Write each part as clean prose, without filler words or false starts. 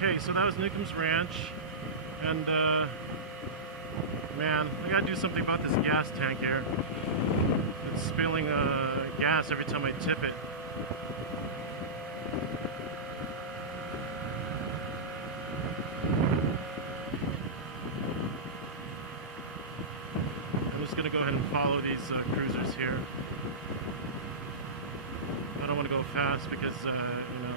Okay, so that was Newcomb's ranch, and man, I gotta do something about this gas tank here. It's spilling gas every time I tip it. I'm just gonna go ahead and follow these cruisers here. I don't want to go fast because, you know,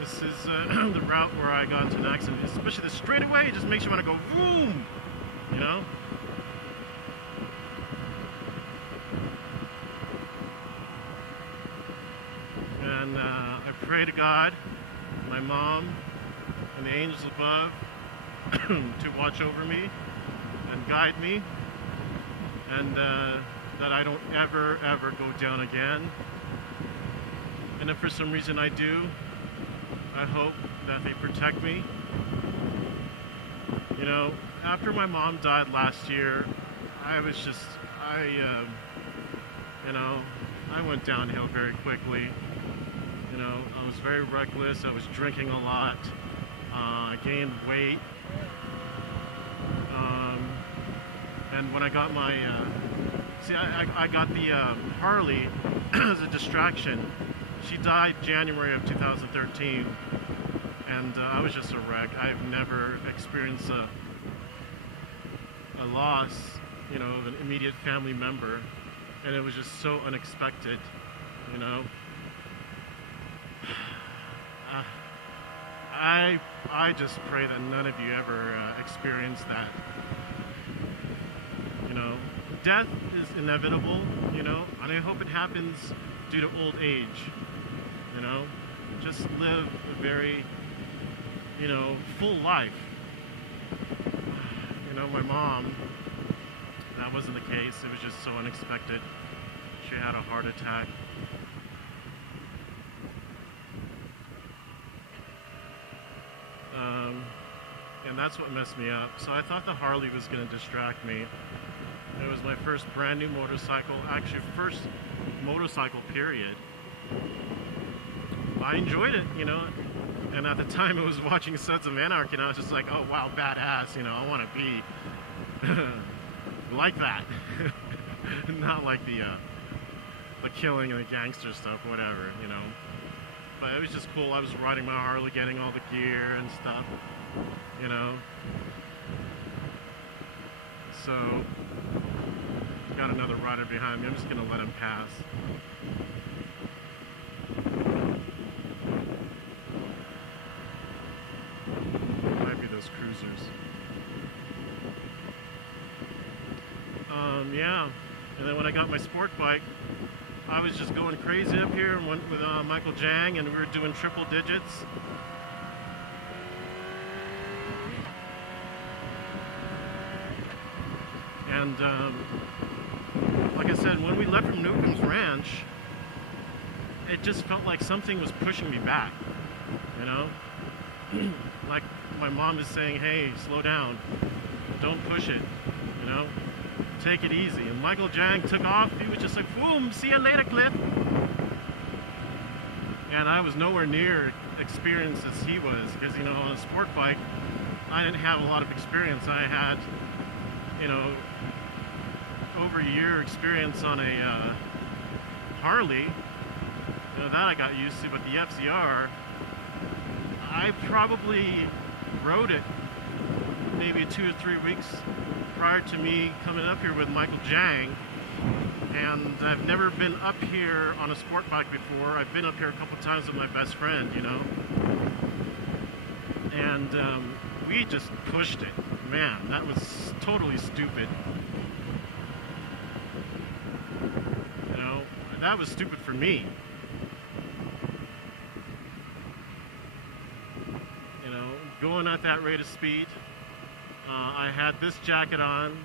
this is the route where I got into an accident, especially the straightaway. It just makes you want to go boom, you know. And I pray to God, my mom, and the angels above to watch over me and guide me, and that I don't ever go down again. And if for some reason I do, I hope that they protect me. You know, after my mom died last year, I was just, you know, I went downhill very quickly. You know, I was very reckless. I was drinking a lot. I gained weight. And when I got my, I got the Harley as a distraction. She died January of 2013, and I was just a wreck. I've never experienced a loss, you know, of an immediate family member, and it was just so unexpected, you know. I just pray that none of you ever experience that. You know, death is inevitable, you know, and I hope it happens due to old age. You know, just live a very, you know, full life. You know, my mom, that wasn't the case. It was just so unexpected. She had a heart attack. And that's what messed me up. So I thought the Harley was going to distract me. It was my first brand new motorcycle, actually first motorcycle period. I enjoyed it, you know, and at the time it was watching Sons of Anarchy, and I was just like, oh wow, badass, you know, I want to be like that. Not like the killing and the gangster stuff, whatever, you know. But it was just cool. I was riding my Harley, getting all the gear and stuff, you know. So, got another rider behind me. I'm just gonna let him pass. Might be those cruisers. Yeah. And then when I got my sport bike, I was just going crazy up here and went with Michael Jang, and we were doing triple digits. And like I said, when we left from Newcomb's ranch, it just felt like something was pushing me back, you know? Like my mom is saying, hey, slow down, don't push it, you know? Take it easy. And Michael Jang took off. He was just like, boom, see you later, Cliff. And I was nowhere near experienced as he was, because, you know, on a sport bike, I didn't have a lot of experience. I had, you know, over a year experience on a Harley. You know, that I got used to, but the FZR, I probably rode it maybe 2 or 3 weeks prior to me coming up here with Michael Jang, and I've never been up here on a sport bike before. I've been up here a couple times with my best friend, you know, and we just pushed it. Man, that was totally stupid. You know, that was stupid for me. You know, going at that rate of speed. I had this jacket on,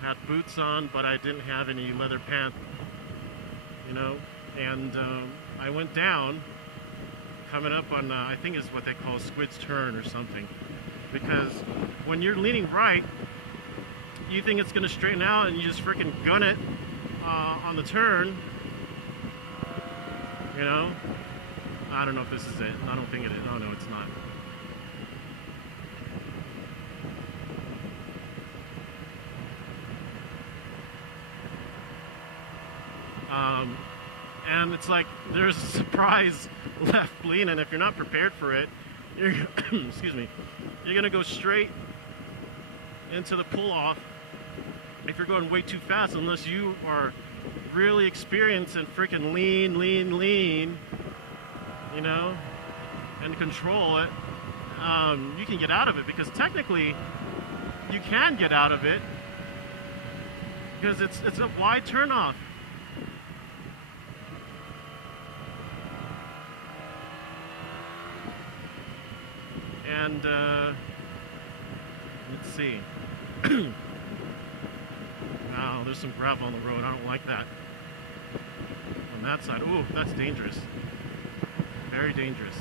had boots on, but I didn't have any leather pants, you know, and I went down, coming up on, I think it's what they call Squid's Turn or something. Because when you're leaning right, you think it's going to straighten out and you just freaking gun it on the turn. You know? I don't know if this is it. I don't think it is. Oh no, it's not. And it's like there's a surprise left lean, and if you're not prepared for it, you're excuse me, you're gonna go straight into the pull-off if you're going way too fast, unless you are really experienced and freaking lean, you know, and control it. You can get out of it, because technically you can get out of it because it's a wide turnoff. And let's see. Wow, there's some gravel on the road. I don't like that. On that side, oh, that's dangerous. Very dangerous.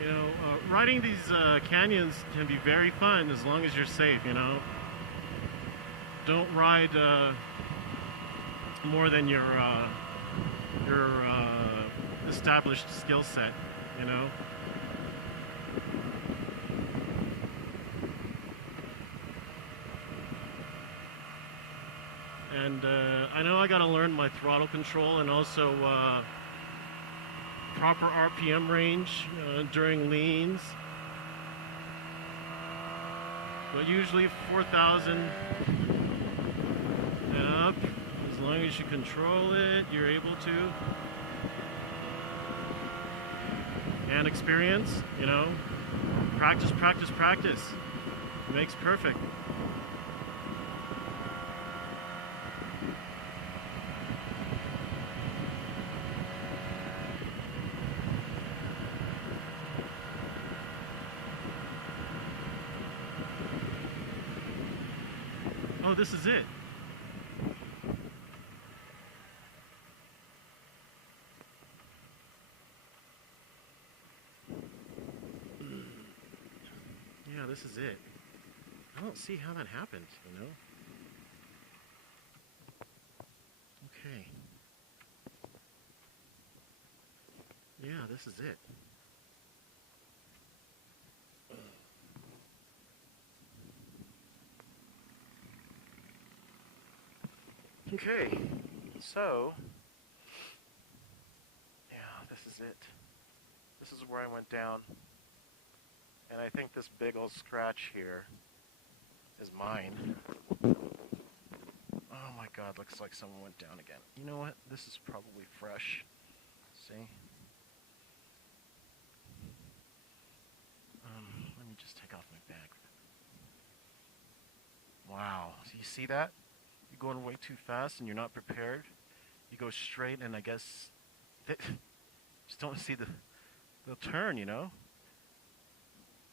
You know, riding these canyons can be very fun as long as you're safe, you know. Don't ride more than your established skill set, you know. And I know I gotta learn my throttle control and also proper RPM range during leans, but usually 4,000 and up. As long as you control it, you're able to. And experience, you know, practice makes perfect. Oh, this is it. Yeah, this is it. I don't see how that happened, you know? Okay. Yeah, this is it. Okay, so, yeah, this is it. This is where I went down. And I think this big old scratch here is mine. Oh my god, looks like someone went down again. You know what? This is probably fresh. See? Let me just take off my bag. Wow, so you see that? You're going way too fast and you're not prepared. You go straight, and I guess just don't see the turn, you know?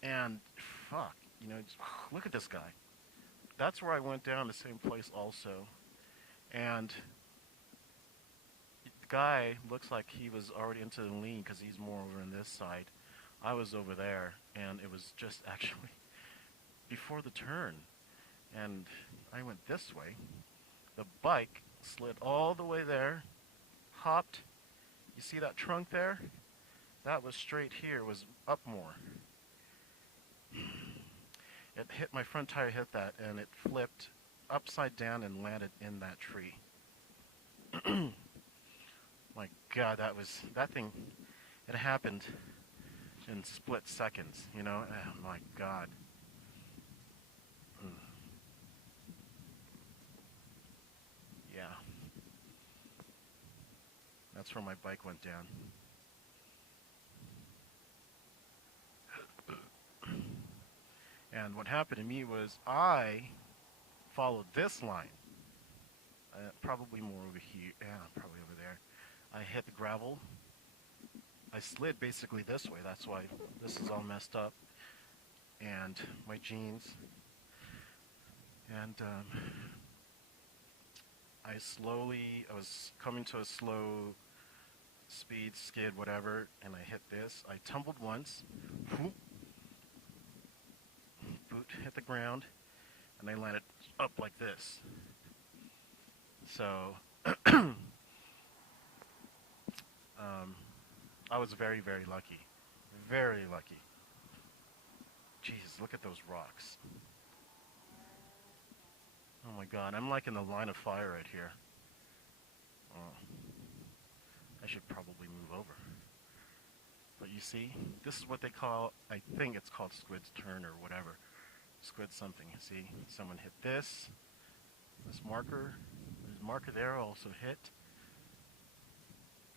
And fuck, you know, just, look at this guy. That's where I went down, the same place also. And the guy looks like he was already into the lean because he's more over on this side. I was over there, and it was just actually before the turn. And I went this way. The bike slid all the way there, hopped. You see that trunk there? That was straight here, was up more. It hit, my front tire hit that, and it flipped upside down and landed in that tree. My god, that thing, it happened in split seconds, you know? Oh my god. that's where my bike went down. And what happened to me was I followed this line. Probably more over here. Yeah, probably over there. I hit the gravel. I slid basically this way. That's why this is all messed up. And my jeans. And I was coming to a slow speed, skid, whatever, and I hit this. I tumbled once. Whoop, boot hit the ground, and I landed up like this. So, I was very, very lucky. Very lucky. Jeez, look at those rocks. Oh my god, I'm like in the line of fire right here. Oh, I should probably move over. But you see, this is what they call, I think it's called Squid's turn or whatever. Squid something. See, someone hit this marker. There's a marker there also hit.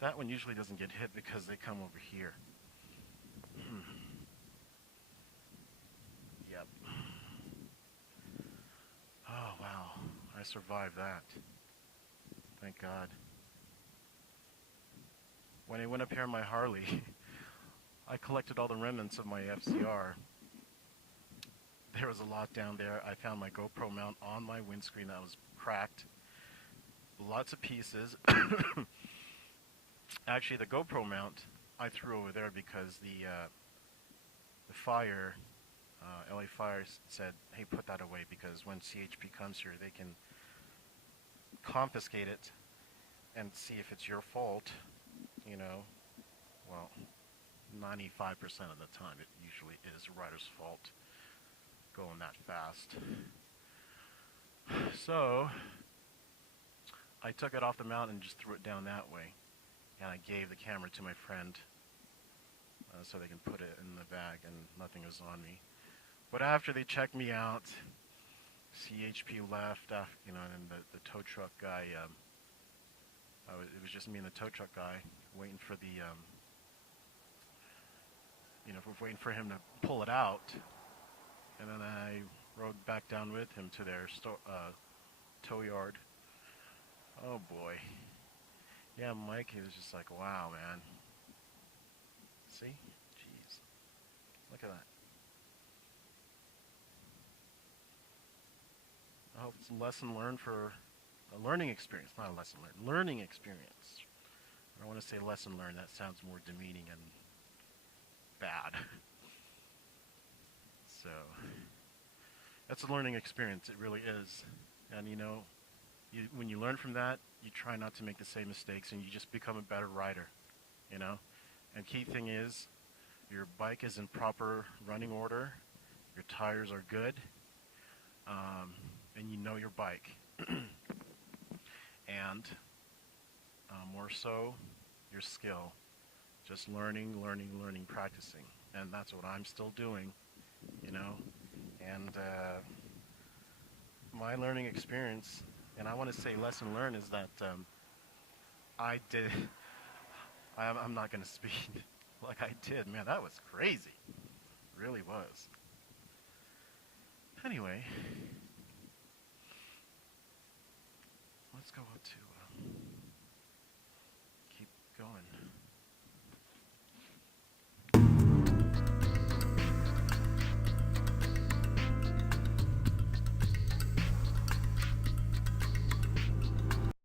That one usually doesn't get hit because they come over here. Yep. Oh wow, I survived that. Thank God. When I went up here on my Harley, I collected all the remnants of my FCR. There was a lot down there. I found my GoPro mount on my windscreen that was cracked. Lots of pieces. Actually, the GoPro mount I threw over there because the fire, LA Fire said, hey, put that away because when CHP comes here, they can confiscate it and see if it's your fault, you know. Well, 95% of the time it usually is the rider's fault going that fast. So I took it off the mount and just threw it down that way, and I gave the camera to my friend so they can put it in the bag and nothing was on me. But after they checked me out, CHP left, you know, and the tow truck guy, it was just me and the tow truck guy waiting for the, you know, waiting for him to pull it out. And then I rode back down with him to their tow yard. Oh boy. Yeah, Mike, he was just like, wow, man. See? Jeez. Look at that. I hope it's a lesson learned for a learning experience. Not a lesson learned. Learning experience. I don't want to say lesson learned. That sounds more demeaning and bad. So, that's a learning experience. It really is. And you know, when you learn from that, you try not to make the same mistakes and you just become a better rider, you know. And key thing is, your bike is in proper running order, your tires are good, and you know your bike. And more so, your skill. Just learning, practicing. And that's what I'm still doing, you know. And my learning experience, and I want to say lesson learned, is that I'm not going to speed like I did. Man, that was crazy. It really was. Anyway, let's go up to